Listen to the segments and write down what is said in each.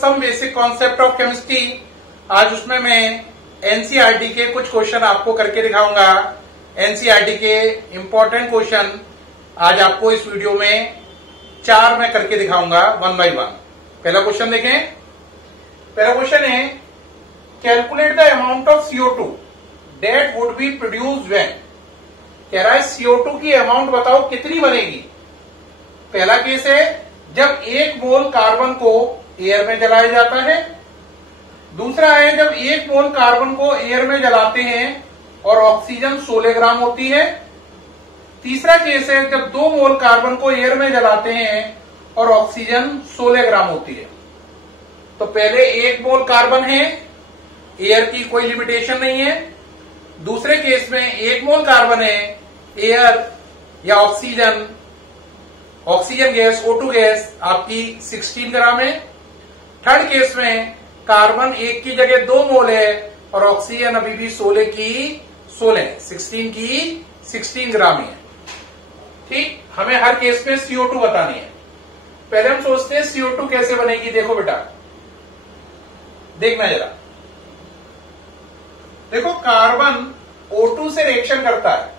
Some basic concept of chemistry. आज उसमें मैं एनसीईआरटी के कुछ क्वेश्चन आपको करके दिखाऊंगा। एनसीईआरटी के इंपॉर्टेंट क्वेश्चन आज आपको इस वीडियो में 4 में करके दिखाऊंगा वन बाय वन। पहला क्वेश्चन देखें। पहला क्वेश्चन है calculate the amount of CO2 that would be produced when. कह रहा है CO2 की अमाउंट बताओ कितनी बनेगी। पहला केस है जब 1 मोल कार्बन को एयर में जलाया जाता है। दूसरा है जब 1 मोल कार्बन को एयर में जलाते हैं और ऑक्सीजन 16 ग्राम होती है। तीसरा केस है जब 2 मोल कार्बन को एयर में जलाते हैं और ऑक्सीजन 16 ग्राम होती है। तो पहले 1 मोल कार्बन है, एयर की कोई लिमिटेशन नहीं है। दूसरे केस में 1 मोल कार्बन है, एयर या ऑक्सीजन गैस O2 गैस आपकी 16 ग्राम है। थर्ड केस में कार्बन 1 की जगह 2 मोल है और ऑक्सीजन अभी भी 16 की 16 16 की 16 ग्राम ही है। ठीक, हमें हर केस में CO2 बतानी है। पहले हम सोचते हैं CO2 कैसे बनेगी। देखो बेटा, देखना जरा। देखो, कार्बन O2 से रिएक्शन करता है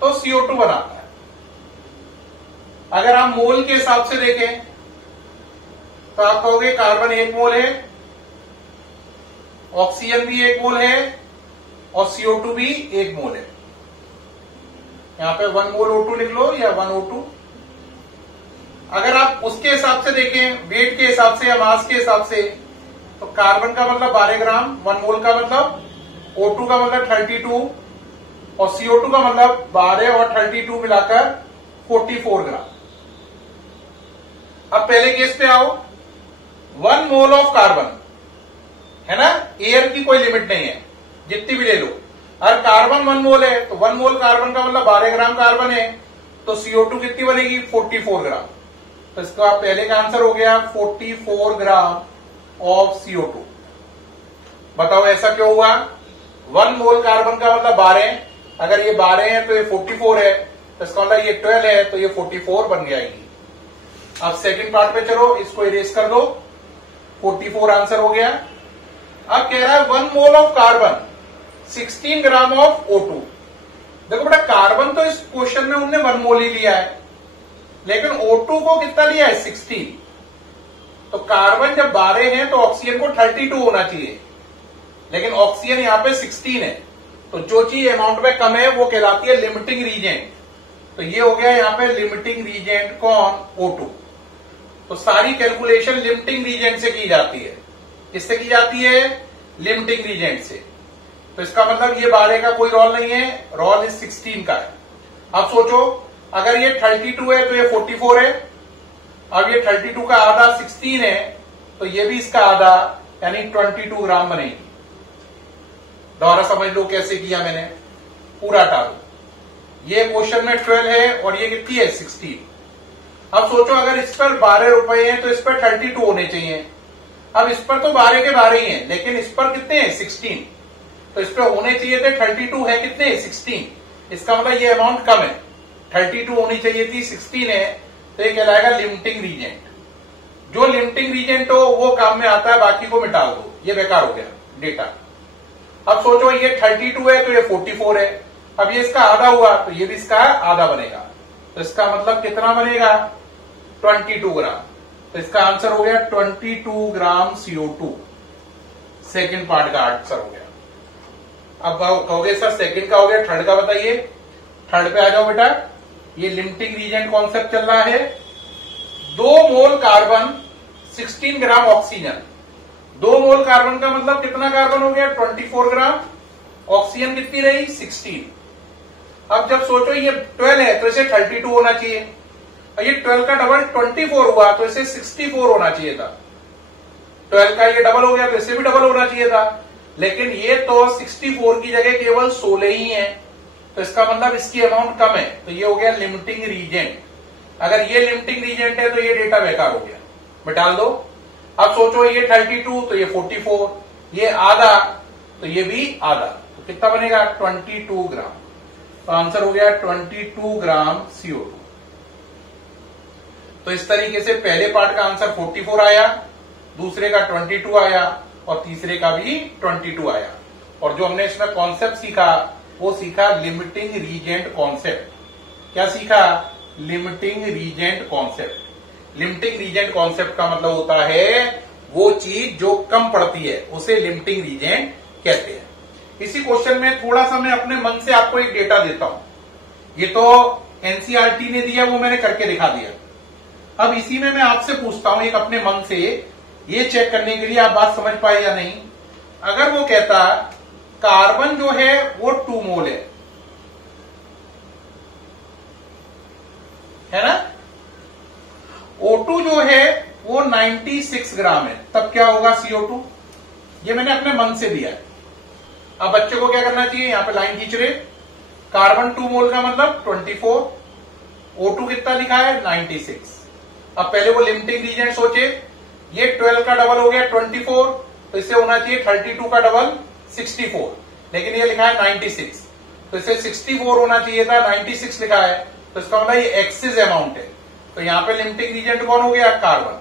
तो CO2 बनाता है। अगर आप मोल के हिसाब से देखें तो आप कहोगे कार्बन 1 मोल है, ऑक्सीजन भी 1 मोल है और CO2 भी 1 मोल है। यहां पे 1 मोल O2 लिख लो या 1 O2। अगर आप उसके हिसाब से देखें, वेट के हिसाब से या मास के हिसाब से, तो कार्बन का मतलब 12 ग्राम, 1 मोल का मतलब, O2 का मतलब 32 और CO2 का मतलब 12 और 32 मिलाकर 44 ग्राम। अब पहले केस पे आओ। 1 मोल ऑफ कार्बन है ना, एयर की कोई लिमिट नहीं है, जितनी भी ले लो। अगर कार्बन 1 मोल है तो 1 मोल कार्बन का मतलब 12 ग्राम कार्बन है, तो CO2 कितनी बनेगी 44 ग्राम। तो इसका पहले का आंसर हो गया 44 ग्राम ऑफ CO2। बताओ ऐसा क्यों हुआ। 1 मोल कार्बन का मतलब 12, अगर ये 12 है तो ये 44 है, तो इसका मतलब ये 12 है तो ये 44 बन जाएगी। अब सेकंड पार्ट पे चलो, इसको इरेज कर दो। 44 आंसर हो गया। अब कह रहा है 1 mole of carbon 16 gram of O2। देखो बेटा, कार्बन तो इस क्वेश्चन में उन्होंने 1 मोल ही लिया है, लेकिन O2 को कितना लिया है 16। तो कार्बन जब 12 है तो ऑक्सीजन को 32 होना चाहिए, लेकिन ऑक्सीजन यहां पे 16 है। तो जो चीज अमाउंट में कम है वो कहलाती है लिमिटिंग रीजेंट। तो ये हो गया यहां पे लिमिटिंग रीजेंट कौन, O2। तो सारी कैलकुलेशन लिमिटिंग रीजेंट से की जाती है। किससे की जाती है, लिमिटिंग रीजेंट से। तो इसका मतलब ये 12 का कोई रोल नहीं है, रोल इस 16 का है। अब सोचो, अगर ये 32 है तो ये 44 है। अब ये 32 का आधा 16 है, तो ये भी इसका आधा यानी 22 ग्राम बनेगी। दोबारा समझ लो कैसे किया मैंने, पूरा टालो। ये क्वेश्चन में 12 है और ये कितनी है 16। अब सोचो, अगर इस पर 12 रुपए हैं तो इस पर 32 होने चाहिए। अब इस पर तो 12 के 12 ही हैं, लेकिन इस पर कितने हैं 16, तो इस पर होने चाहिए थे 32 है, कितने 16। इसका मतलब ये अमाउंट कम है, 32 होनी चाहिए थी, 16 है, तो ये कहलाएगा लिमिटिंग रीजेंट। जो लिमिटिंग रीजेंट हो वो काम में आता है, बाकी को मिटा दो, ये बेकार हो गया डेटा। अब सोचो, ये 32 है तो ये 44 है। अब ये इसका आधा हुआ तो ये भी इसका आधा बनेगा, तो इसका मतलब कितना बनेगा 22 ग्राम। तो इसका आंसर हो गया 22 ग्राम CO2। सेकंड पार्ट का आंसर हो गया। अब कहोगे सर सेकंड का हो गया, थर्ड का बताइए। थर्ड पे आ जाओ बेटा। ये लिमिटिंग रीजेंट कॉन्सेप्ट चल रहा है। 2 mole carbon 16 gram oxygen. 2 mole carbon का मतलब कितना कार्बन हो गया 24 ग्राम। ऑक्सीजन कितनी रही 16। अब जब सोचो ये 12 है तो इसे 32 होना चाहिए, और ये 12 का डबल 24 हुआ तो इसे 64 होना चाहिए था। 12 का ये डबल हो गया तो इसे भी डबल होना चाहिए था, लेकिन ये तो 64 की जगह केवल 16 ही है, तो इसका मतलब इसकी अमाउंट कम है, तो ये हो गया लिमिटिंग रीजेंट। अगर ये लिमिटिंग रीजेंट है तो ये डेटा बेकार हो गया, मिटाल दो। अब सोचो, ये 32 तो ये 44, ये आधा तो ये भी आधा, तो कितना बनेगा 22 ग्राम। तो आंसर हो गया 22 ग्राम CO2। तो इस तरीके से पहले पार्ट का आंसर 44 आया दूसरे का 22 आया और तीसरे का भी 22 आया। और जो हमने इसमें कॉन्सेप्ट सीखा वो सीखा लिमिटिंग रीजेंट कॉन्सेप्ट। क्या सीखा? Limiting reagent concept. Limiting reagent concept का मतलब होता है वो चीज जो कम पड़ती है उसे लिमिटिंग रीजेंट कहते हैं। इसी क्वेश्चन में थोड़ा सा मैं अपने मन से आपको एक डेटा देता हूं। ये तो एनसीईआरटी ने दिया, वो मैंने करके दिखा दिया। अब इसी में मैं आपसे पूछता हूं एक अपने मन से, ये चेक करने के लिए आप बात समझ पाए या नहीं। अगर वो कहता कार्बन जो है वो 2 मोल है ना, O2 जो है वो 96 ग्राम है, तब क्या होगा CO2? ये मैंने अपने मन से दिया है। अब बच्चे को क्या करना चाहिए, यहां पे लाइन खींच रहे, कार्बन 2 मोल का मतलब 24, O2 कितना लिखा है 96। अब पहले वो लिमिटिंग रीजेंट सोचे, ये 12 का डबल हो गया 24, तो इससे होना चाहिए 32 का डबल 64, लेकिन ये लिखा है 96, तो इसे 64 होना चाहिए था, 96 लिखा है, तो इसका मतलब ये एक्सिस अमाउंट है। तो यहां पे लिमिटिंग रीजेंट कौन हो गया? कार्बन।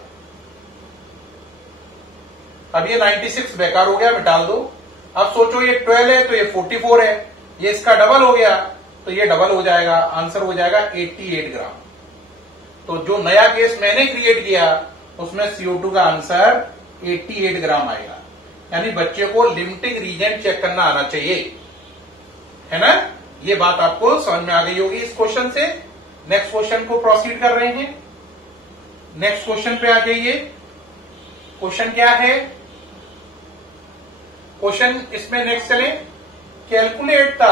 अब ये 96 बेकार हो गया, मिटाल दो। अब सोचो ये 12 है तो ये 44 है, ये इसका डबल हो गया तो ये डबल हो जाएगा, आंसर हो जाएगा 88 ग्राम। तो जो नया केस मैंने क्रिएट किया उसमें CO2 का आंसर 88 ग्राम आएगा। यानी बच्चे को लिमिटिंग रीजेंट चेक करना आना चाहिए, है ना। ये बात आपको समझ में आ गई होगी इस क्वेश्चन से। नेक्स्ट क्वेश्चन को प्रोसीड कर रहे हैं। नेक्स्ट क्वेश्चन पे आ जाइए। क्वेश्चन क्या है? क्वेश्चन इसमें नेक्स्ट चले, calculate the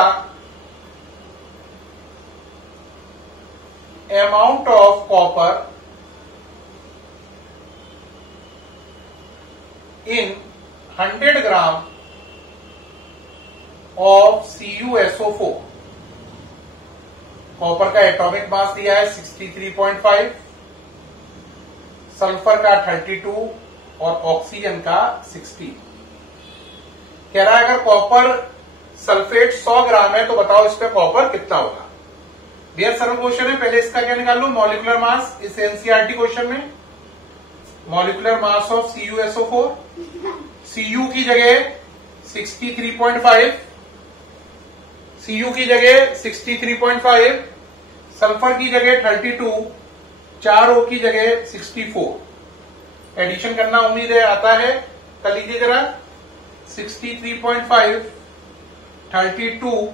amount of copper in 100 gram of CuSO4। Copper का एटॉमिक मास दिया है 63.5, सल्फर का 32 और ऑक्सीजन का 60। कह रहा है अगर कॉपर सल्फेट 100 ग्राम है तो बताओ इस पे कॉपर कितना होगा। बेहद सरल क्वेश्चन है, पहले इसका क्या निकाल लो, मॉलिक्यूलर मास। इस एनसीईआरटी क्वेश्चन में molecular mass of CuSO4, Cu की जगह 63.5, Cu की जगह 63.5, सल्फर की जगह 32, 4O की जगह 64। एडिशन करना उम्मीद है आता है, कर लीजिए जरा। 63.5, 32,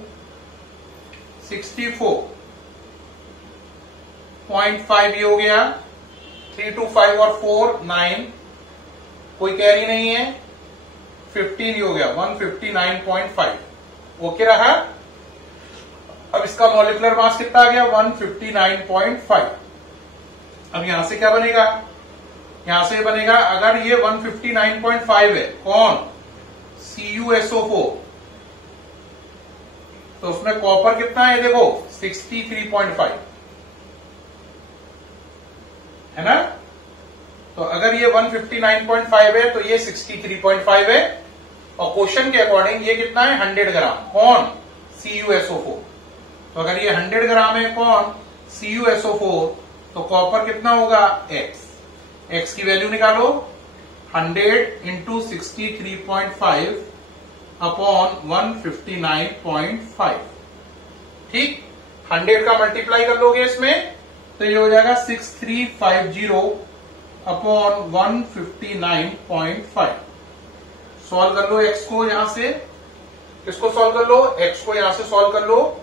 64.5 ये हो गया, 3 2 5 और 4 9, कोई कैरी नहीं है, 15 हो गया, 159.5। ओके रहा। अब इसका मॉलिक्यूलर मास कितना आ गया 159.5। अब यहां से क्या बनेगा, यहां से बनेगा अगर ये 159.5 है कौन, CuSO4, तो उसमें कॉपर कितना है देखो 63.5 है ना। तो अगर ये 159.5 है तो ये 63.5 है, और क्वेश्चन के अकॉर्डिंग ये कितना है 100 ग्राम, कौन, CuSO4। तो अगर ये 100 ग्राम है कौन, CuSO4, तो कॉपर कितना होगा x की वैल्यू निकालो, 100 इंटू 63.5 अपॉन 159.5। ठीक, 100 का मल्टीप्लाई कर लोगे इसमें तो ये हो जाएगा 6350 अपॉन 159.5। सॉल्व कर लो x को, यहां से किसको सॉल्व कर लो, x को यहां से सॉल्व कर लो,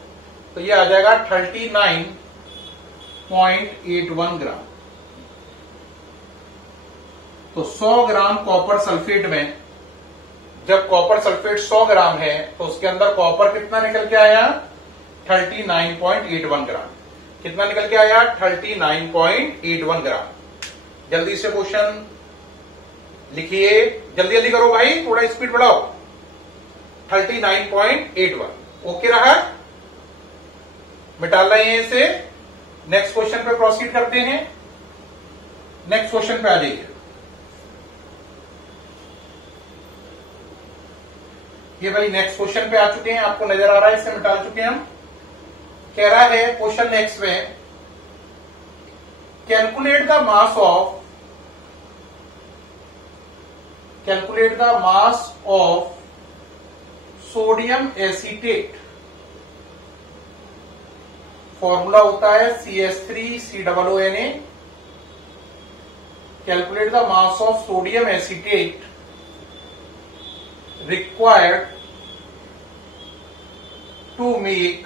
तो ये आ जाएगा 39.81 ग्राम। तो 100 ग्राम कॉपर सल्फेट में, जब कॉपर सल्फेट 100 ग्राम है तो उसके अंदर कॉपर कितना निकल के आया 39.81 ग्राम। कितना निकल के आया 39.81 ग्राम। जल्दी से क्वेश्चन लिखिए, जल्दी जल्दी करो भाई, थोड़ा स्पीड बढ़ाओ। 39.81 ओके रहा, मिटा रहे हैं इसे। नेक्स्ट क्वेश्चन पे प्रोसीड करते हैं। नेक्स्ट क्वेश्चन पे आ जाइए। ये भाई नेक्स्ट क्वेश्चन पे आ चुके हैं, आपको नजर आ रहा है, इसे मिटा चुके हैं हम। कह रहा है क्वेश्चन नेक्स्ट में, calculate the mass of calculate the mass of sodium acetate. Formula होता है CH3COONA। Calculate the mass of sodium acetate required to make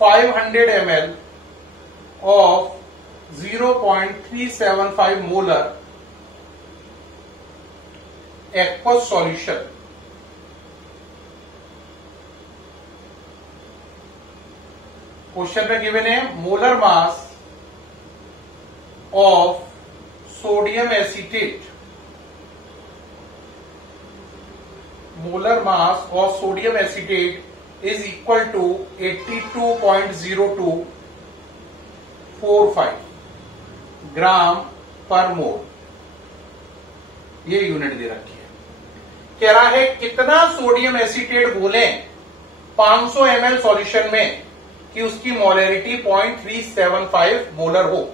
500 ml of 0.375 molar aqueous solution। Question में गिवन है molar mass of sodium acetate. Molar mass of sodium acetate is equal to 82.0245 gram per mole. ये unit दे रखी है। कह रहा है कितना sodium acetate घोलें 500 ml solution में कि उसकी मोलैरिटी 0.375 मोलर हो।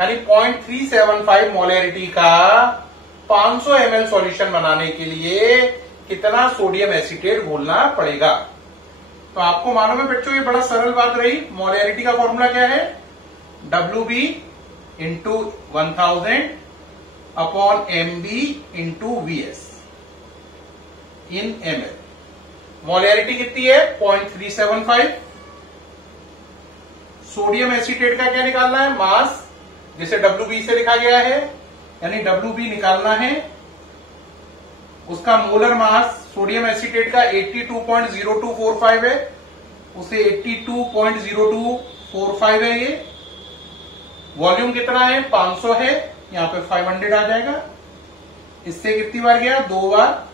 यानी 0.375 मोलैरिटी का 500 ml सॉल्यूशन बनाने के लिए कितना सोडियम एसीटेट घोलना पड़ेगा। तो आपको मालूम है बच्चों, ये बड़ा सरल बात रही। मोलैरिटी का फॉर्मूला क्या है? WB into 1000 upon MB into VS इन ml। मोलैरिटी कितनी है? 0.375। सोडियम एसीटेट का क्या निकालना है? मास, जिसे WB से लिखा गया है, यानी WB निकालना है। उसका मोलर मास सोडियम एसीटेट का 82.0245 है, उसे 82.0245 है। ये वॉल्यूम कितना है? 500 है, यहां पे 500 आ जाएगा। इससे कितनी बार गया? 2 बार।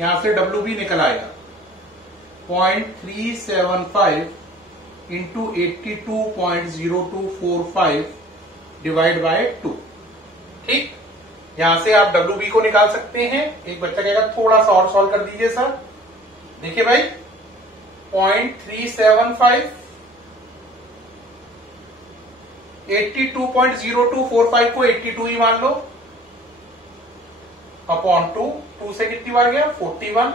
यहां से WB निकल आएगा 0.375 इंटू 82.0245 डिवाइड बाय 2। ठीक, यहां से आप WB को निकाल सकते हैं। एक बच्चा कहेगा थोड़ा सा और सॉल्व कर दीजिए सर। देखिए भाई, 0.375 82.0245 को 82 ही मान लो, अपॉन 2 से कितनी बार गया? 41।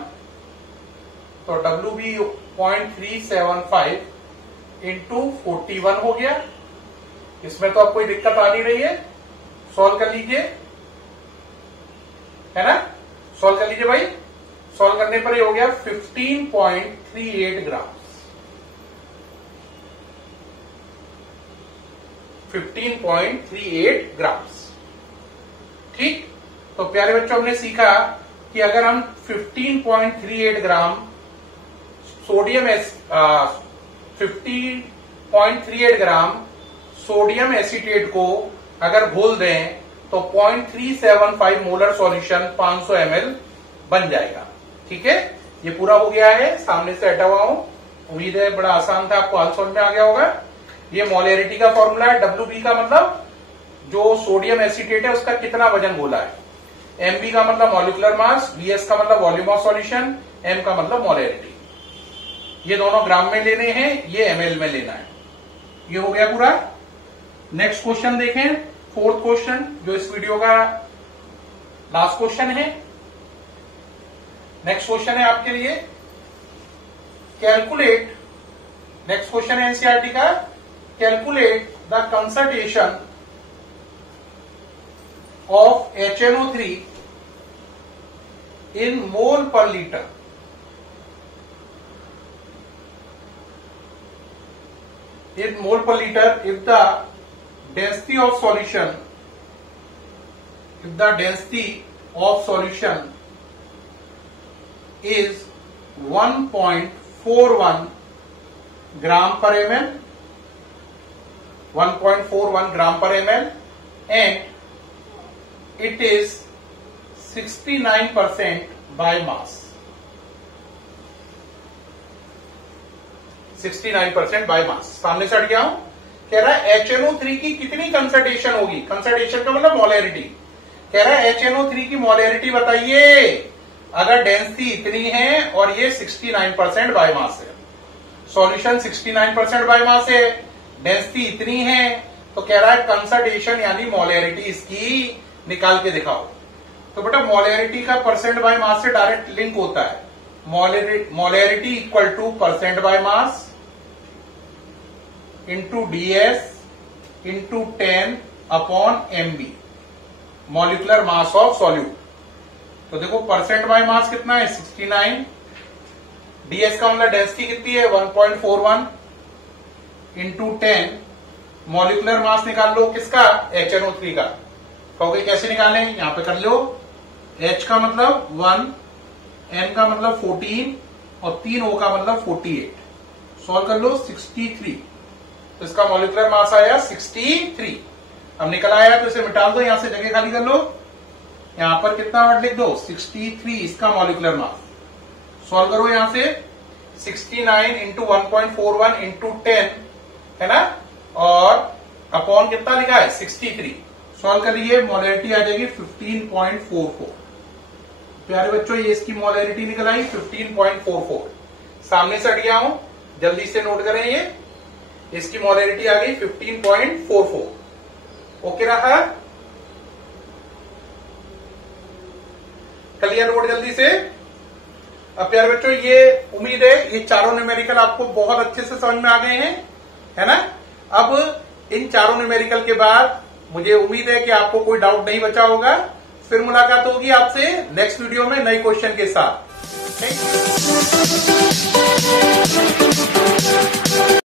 तो WB 0.375 इंटू 41 हो गया। इसमें तो अब कोई दिक्कत आ नहीं रही है, सॉल्व कर लीजिए, है ना? सॉल्व कर लीजिए भाई। सॉल्व करने पर ये हो गया 15.38 ग्राम। 15.38 ग्राम्स। ठीक, तो प्यारे बच्चों, हमने सीखा कि अगर हम 15.38 gram sodium 15.38 gram sodium acetate को अगर घोल दें तो 0.375 मोलर सॉल्यूशन 500 ml बन जाएगा। ठीक है, ये पूरा हो गया है, सामने से हटा हुआ हूं। उम्मीद है बड़ा आसान था, आपको हाल समझ में आ गया होगा। ये मोलैरिटी का फॉर्मूला है। WB का मतलब जो सोडियम एसीटेट है उसका कितना वजन घोला है, MB का मतलब मॉलिक्यूलर मास, VS का मतलब वॉल्यूम ऑफ सॉल्यूशन, M का मतलब मोलैरिटी। ये दोनों ग्राम में लेने हैं, ये ml में लेना है। ये हो गया पूरा। नेक्स्ट क्वेश्चन देखें, 4th क्वेश्चन, जो इस वीडियो का लास्ट क्वेश्चन है। नेक्स्ट क्वेश्चन है आपके लिए, कैलकुलेट, नेक्स्ट क्वेश्चन है एनसीईआरटी का, calculate the concentration of HNO3 in mole per liter। In mole per liter, if the density of solution, is 1.41 gram per ml, 1.41 gram per ml, and it is 69% by mass, 69% by mass। सामने से हट गया हूं। कह रहा है HNO3 की कितनी कंसंट्रेशन होगी? कंसंट्रेशन का मतलब मोलैरिटी। कह रहा है HNO3 की मोलैरिटी बताइए अगर डेंसिटी इतनी है और ये 69% बाय मास है। सॉल्यूशन 69% बाय मास है, डेंसिटी इतनी है, तो कह रहा है कंसंट्रेशन यानी मोलैरिटी इसकी निकाल के दिखाओ। तो बेटा मोलैरिटी का परसेंट बाय मास से डायरेक्ट लिंक होता है। Molarity equal two percent by mass into DS into 10 upon MB, molecular mass of solute. तो देखो परसेंट बाय मास कितना है 69, डीएस का मतलब डेंसिटी कितनी है 1.41 इंटू 10, मॉलिक्यूलर मास निकाल लो किसका HNO3 का। कहोगे कैसे निकालें, यहां पे कर लो। H का मतलब 1, N का मतलब 14 और 3O का मतलब 48। सॉल्व कर लो 63, तो इसका मॉलिक्यूलर मास आया 63। अब निकल आया तो इसे मिटा दो, यहां से जगह खाली कर लो। यहां पर कितना वर्ड लिख दो 63 इसका मॉलिक्यूलर मास। सॉल्व करो यहां से 69 इंटू 1.41 इंटू 10 है ना, और अपॉन कितना लिखा है 63। सॉल्व करिए, मोलैरिटी आ जाएगी 15.44। प्यारे बच्चों ये इसकी मोलैरिटी निकल आई 15.44। सामने से हट गया हूं, जल्दी से नोट करें, ये इसकी मोलैरिटी आ गई 15.44। ओके रहा, क्लियर नोट जल्दी से। अब प्यारे बच्चों ये उम्मीद है ये चारों न्यूमेरिकल आपको बहुत अच्छे से समझ में आ गए हैं, है ना। अब इन चारों न्यूमेरिकल के बाद मुझे उम्मीद है कि आपको कोई डाउट नहीं बचा होगा। फिर मुलाकात होगी आपसे नेक्स्ट वीडियो में नए क्वेश्चन के साथ। Thank you.